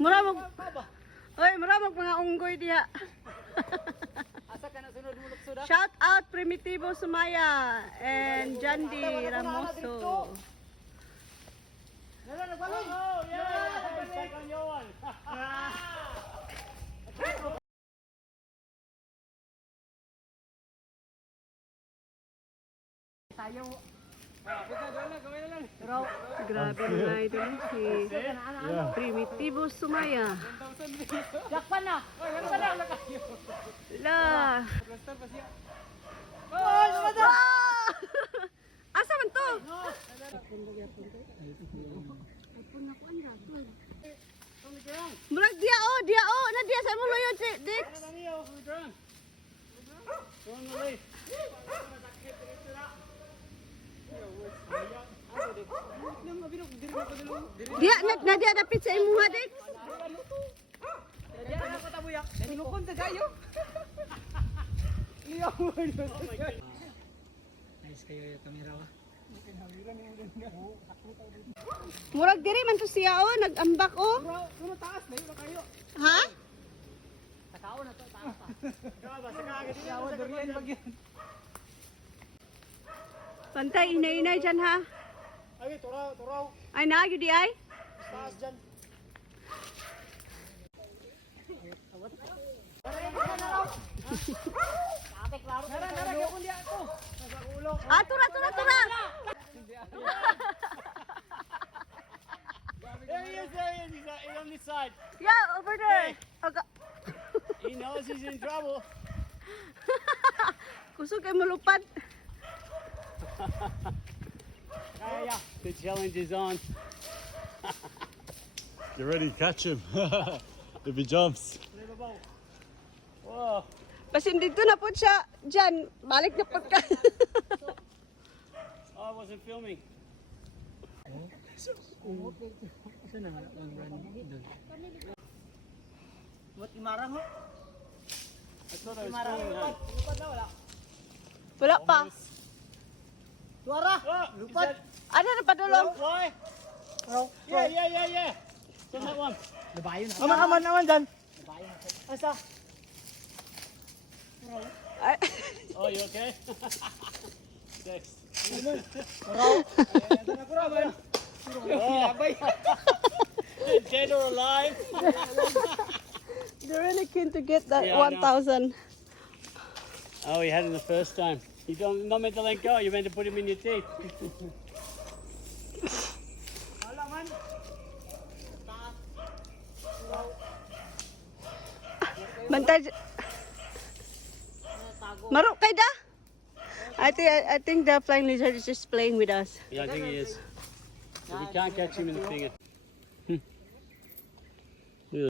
Mura mag... Oy, mura mag mga unggoy diha. Asa ka na sunod mo lukso da? Shout out Primitivo Sumaya and Jandy Ramoso. Nala nagbalon. Oh, yeah. Second yon. Tayo. Grabe mga idol si Primitivo Sumaya. Lakpan na. La. Oh, lumada. Asa man to? Murag dia na dia sa mo loyo Dix. Dia na dia dapit sa imuha Dix. Nilukon sa gayo. Nice kayo yung kamera wa. Murag diri man to siya nag-ambak Kuno taas layo na kayo. Ha? Takao na to taas pa. Saka agad niya wa durian bagyan. Pantay inay-inay dyan ha. Ay turaw. Ay na gyud di ay. Taas diyan. Nara ko kundi ako. Nasa ulo. Ah, tura. There he is. He's on this side. Yeah, over there. Aga. He knows he's in trouble. Kusog kay mulupad. Yeah. The challenge is on. Get ready, catch him. If he jumps. Whoa. Basin dito na po siya. Diyan, balik na po ka. Oh, I wasn't filming. What imarang ho? I thought I was filming that. Wala pa. Suara! Lupat! Ano na padulong? Why? Yeah. Turn that one. Labayo na. Aman naman dyan. Labayo na. Asa? Ay, Oh, you okay? Next. Dead or alive? they're really keen to get that Yeah, I know. 1,000. Oh, he had him the first time. You don't not meant to let go. You're meant to put him in your teeth. Bantay. Maruk kay da? I think the flying lizard is just playing with us. Yeah, I think he is. But we can't catch him in the finger.